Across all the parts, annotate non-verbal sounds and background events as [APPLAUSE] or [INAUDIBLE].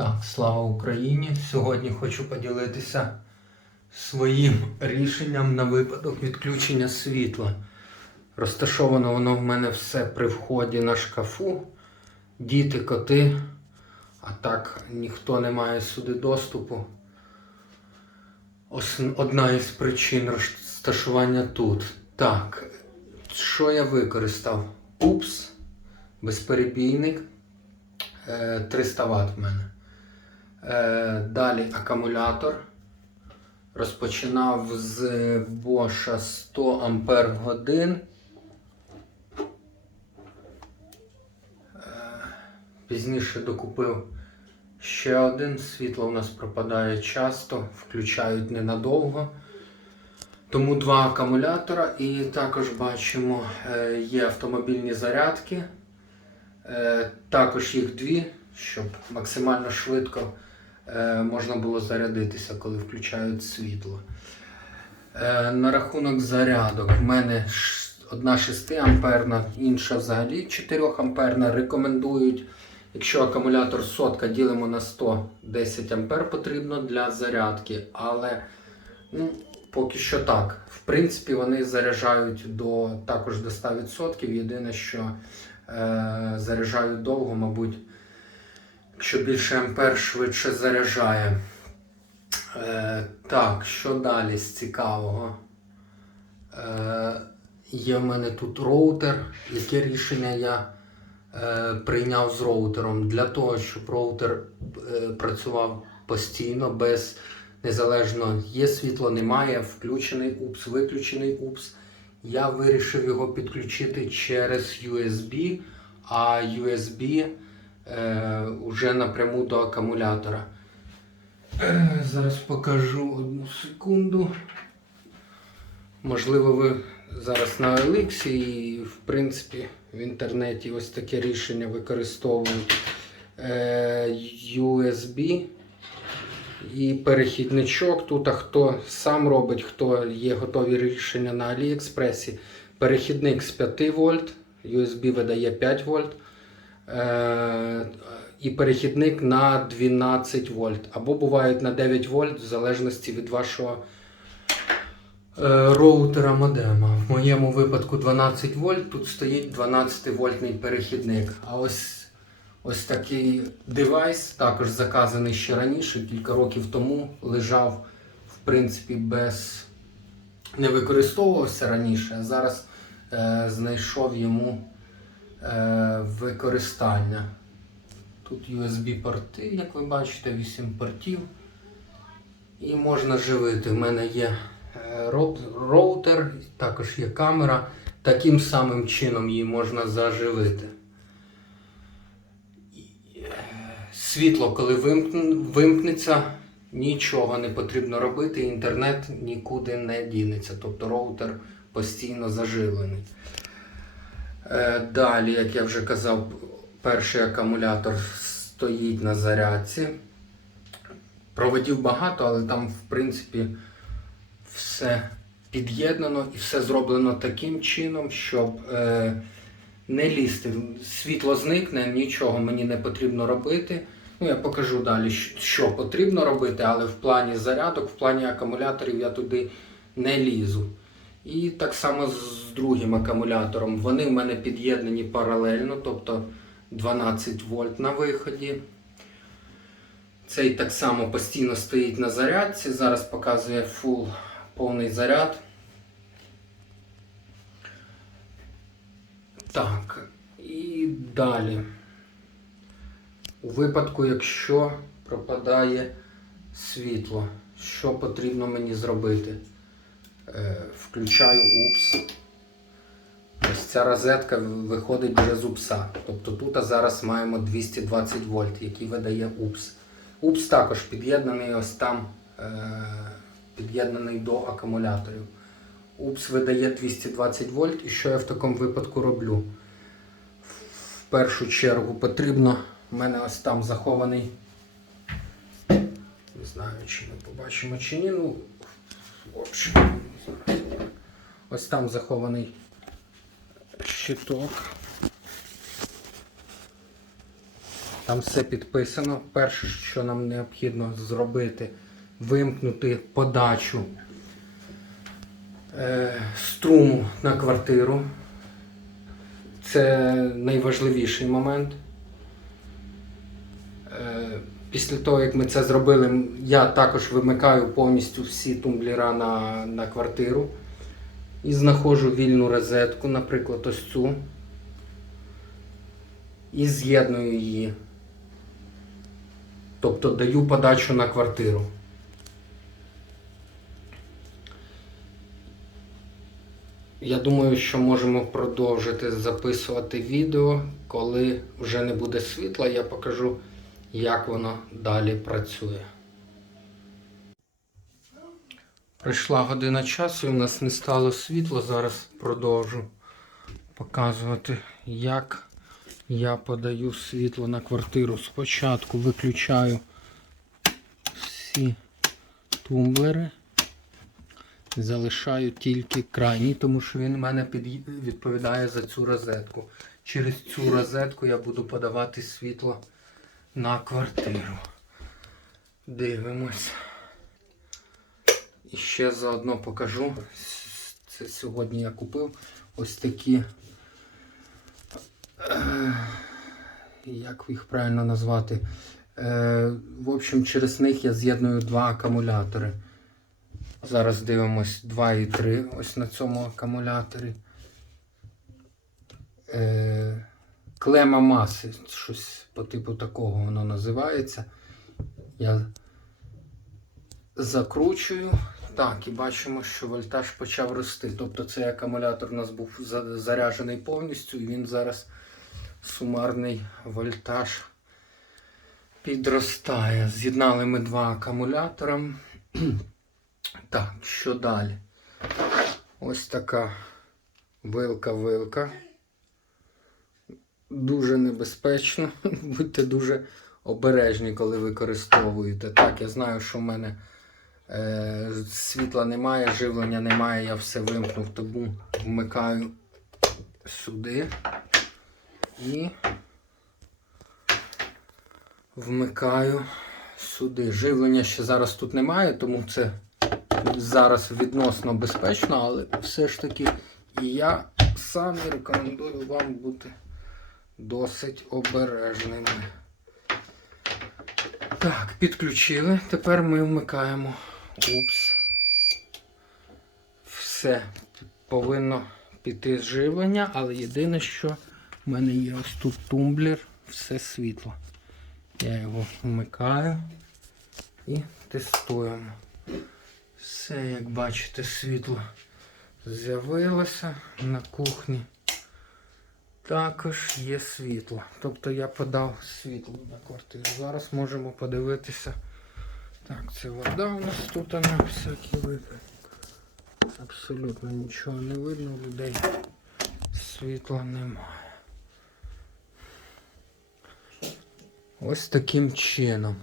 Так, слава Україні! Сьогодні хочу поділитися своїм рішенням на випадок відключення світла. Розташовано воно в мене все при вході на шкафу. Діти, коти. А так ніхто не має сюди доступу. Ос- Одна із причин розташування тут. Так, що я використав? Упс, безперебійник. Е, 300 Вт в мене. Е, Далі акумулятор. Розпочинав з Bosch 100 Ампер годин. Е, Пізніше докупив ще один. Світло у нас пропадає часто, включають ненадовго. Тому два акумулятора і також бачимо, е, є автомобільні зарядки. Також їх дві, щоб максимально швидко можна було зарядитися, коли включають світло. Е, На рахунок зарядок в мене одна 6 амперна, інша взагалі 4 амперна. Рекомендують, якщо акумулятор сотка ділимо на 100, 10 ампер потрібно для зарядки, але ну, поки що так. В принципі, вони заряджають до, також до 100%. Єдине, що е, заряджають довго, мабуть, якщо більше ампер швидше заряджає. Е, так, що далі з цікавого? Е, є в мене тут роутер. Яке рішення я е, прийняв з роутером? Для того, щоб роутер е, працював постійно, без незалежно є світло, немає, включений УПС, виключений УПС. Я вирішив його підключити через USB, а USB е, вже напряму до акумулятора. Е, Зараз покажу одну секунду. Можливо, ви зараз на OLX і, в принципі, в інтернеті ось таке рішення використовують е, USB і перехідничок. Тут а хто сам робить, хто є готові рішення на Аліекспресі. Перехідник з 5 вольт, USB видає 5 вольт. Е, і перехідник на 12 вольт. Або бувають на 9 вольт, в залежності від вашого е, роутера модема. В моєму випадку 12 вольт, тут стоїть 12 вольтний перехідник. А ось ось такий девайс, також заказаний ще раніше, кілька років тому, лежав в принципі без. не використовувався раніше, а зараз е, знайшов йому використання. Тут USB-порти, як ви бачите, 8 портів. І можна живити. В мене є е, роутер, також є камера. Таким самим чином її можна заживити. Е, Світло, коли вимкнеться, нічого не потрібно робити, інтернет нікуди не дінеться. Тобто роутер постійно заживлений. Е, Далі, як я вже казав, перший акумулятор стоїть на зарядці. Проводів багато, але там, в принципі, все під'єднано і все зроблено таким чином, щоб е, не лізти. Світло зникне, нічого мені не потрібно робити. Ну, я покажу далі, що потрібно робити, але в плані зарядок, в плані акумуляторів я туди не лізу. І так само з другим акумулятором. Вони в мене під'єднані паралельно, тобто 12 вольт на виході. Цей так само постійно стоїть на зарядці. Зараз показує full повний заряд. Так, і далі. У випадку, якщо пропадає світло, що потрібно мені зробити? Е, Включаю УПС. Ось ця розетка виходить вже з УПСа. Тобто тут зараз маємо 220 вольт, який видає УПС. УПС також під'єднаний ось там, е, під'єднаний до акумуляторів. УПС видає 220 вольт. І що я в такому випадку роблю? В першу чергу потрібно, в мене ось там захований. Не знаю, чи ми побачимо чи ні. Ну, в общем. Ось там захований щиток. Там все підписано. Перше, що нам необхідно зробити, вимкнути подачу е, струму на квартиру. Це найважливіший момент. Після того, як ми це зробили, я також вимикаю повністю всі тумблера на, на квартиру і знаходжу вільну розетку, наприклад, ось цю, і з'єдную її. Тобто даю подачу на квартиру. Я думаю, що можемо продовжити записувати відео, коли вже не буде світла, я покажу, як воно далі працює. Прийшла година часу і у нас не стало світла. Зараз продовжу показувати, як я подаю світло на квартиру. Спочатку виключаю всі тумблери. Залишаю тільки крайній, тому що він в мене під... відповідає за цю розетку. Через цю розетку я буду подавати світло на квартиру. Дивимось. І ще заодно покажу. Це сьогодні я купив ось такі. е, Як їх правильно назвати? Е, В общем, через них я з'єдную два акумулятори. Зараз дивимось 2 і 3 ось на цьому акумуляторі. Е, клема маси, щось по типу такого воно називається. Я закручую. Так, і бачимо, що вольтаж почав рости. Тобто цей акумулятор у нас був заряджений повністю, і він зараз сумарний вольтаж підростає. З'єднали ми два акумулятора. [CLEARS THROAT] Так, що далі? Ось така вилка-вилка. Дуже небезпечно. [LAUGHS] Будьте дуже обережні, коли використовуєте. Так, я знаю, що в мене е, світла немає, живлення немає, я все вимкнув, тому вмикаю сюди і вмикаю сюди. Живлення ще зараз тут немає, тому це зараз відносно безпечно, але все ж таки і я сам рекомендую вам бути досить обережними. Так, підключили. Тепер ми вмикаємо. Упс. Все повинно піти з але єдине, що в мене є ось тут тумблер, все світло. Я його вмикаю і тестуємо. Все, як бачите, світло з'явилося на кухні. Також є світло. Тобто я подав світло на квартиру. Зараз можемо подивитися. Так, це вода у нас тут на всякий випадок. Абсолютно нічого не видно, людей світла немає. Ось таким чином.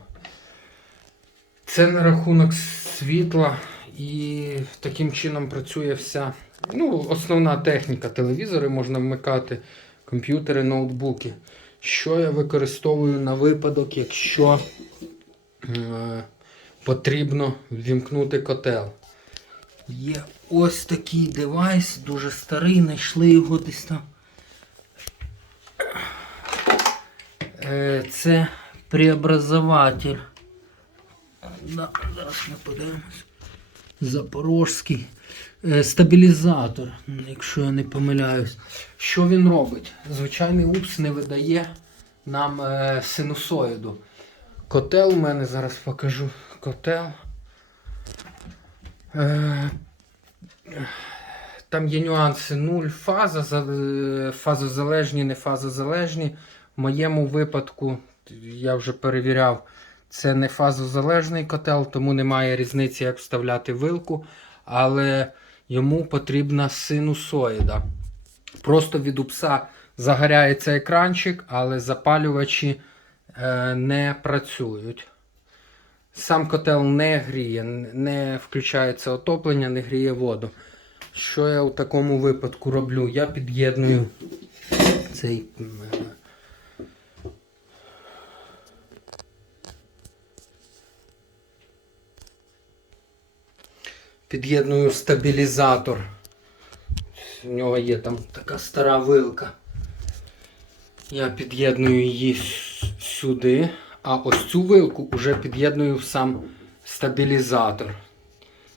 Це на рахунок світла і таким чином працює вся ну, основна техніка. Телевізори можна вмикати, комп'ютери, ноутбуки. Що я використовую на випадок, якщо е, потрібно ввімкнути котел. Є ось такий девайс, дуже старий, знайшли його десь там. Е, Це преобразователь. Да, зараз ми подивимось. Запорожський Е, стабілізатор, якщо я не помиляюсь. Що він робить? Звичайний упс не видає нам е, синусоїду. Котел у мене зараз покажу котел. Е, там є нюанси 0 фаза, за- фазозалежні, не фазозалежні. В моєму випадку, я вже перевіряв, це не фазозалежний котел, тому немає різниці, як вставляти вилку, але йому потрібна синусоїда. Просто від упса загоряється екранчик, але запалювачі е, не працюють. Сам котел не гріє, не включається отоплення, не гріє воду. Що я у такому випадку роблю? Я під'єдную цей під'єдную стабілізатор. У нього є там така стара вилка. Я під'єдную її сюди, а ось цю вилку вже під'єдную в сам стабілізатор.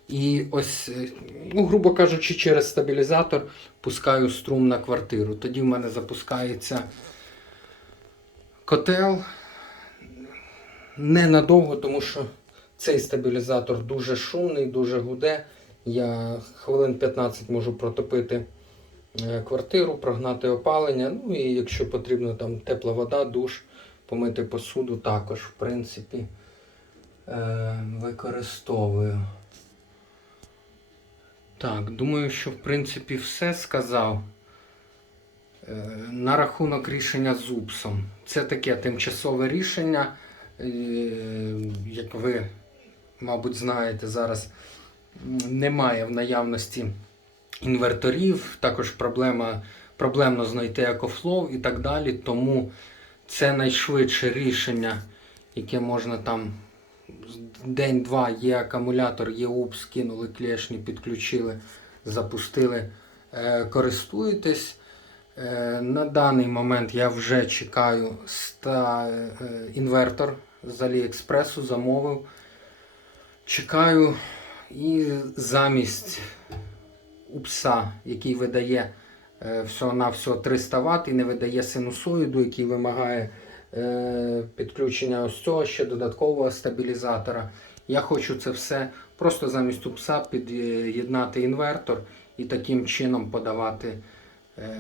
І ось, е, ну, грубо кажучи, через стабілізатор пускаю струм на квартиру. Тоді в мене запускається котел. Ненадовго, тому що цей стабілізатор дуже шумний, дуже гуде. Я хвилин 15 можу протопити е, квартиру, прогнати опалення. Ну і якщо потрібно там тепла вода, душ, помити посуду, також, в принципі, е, використовую. Так, думаю, що в принципі все сказав. Е, На рахунок рішення з УПСом. Це таке тимчасове рішення. Як ви, мабуть, знаєте, зараз немає в наявності інверторів, також проблема, проблемно знайти екофлоу і так далі. Тому це найшвидше рішення, яке можна там день-два є акумулятор, є УПС, кинули клешні, підключили, запустили, е, користуєтесь. Е, На даний момент я вже чекаю ста, е, інвертор з Аліекспресу, замовив. Чекаю і замість УПСа, який видає е, всього-навсього 300 Вт і не видає синусоїду, який вимагає е, підключення ось цього ще додаткового стабілізатора. Я хочу це все просто замість УПСа під'єднати інвертор і таким чином подавати е,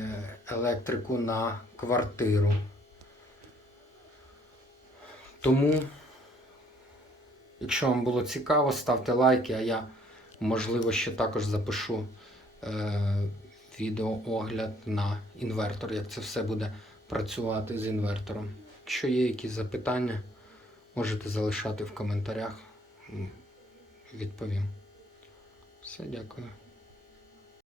електрику на квартиру. Тому, якщо вам було цікаво, ставте лайки, а я, можливо, ще також запишу е, відеоогляд на інвертор, як це все буде працювати з інвертором. Якщо є якісь запитання, можете залишати в коментарях. Відповім. Все, дякую.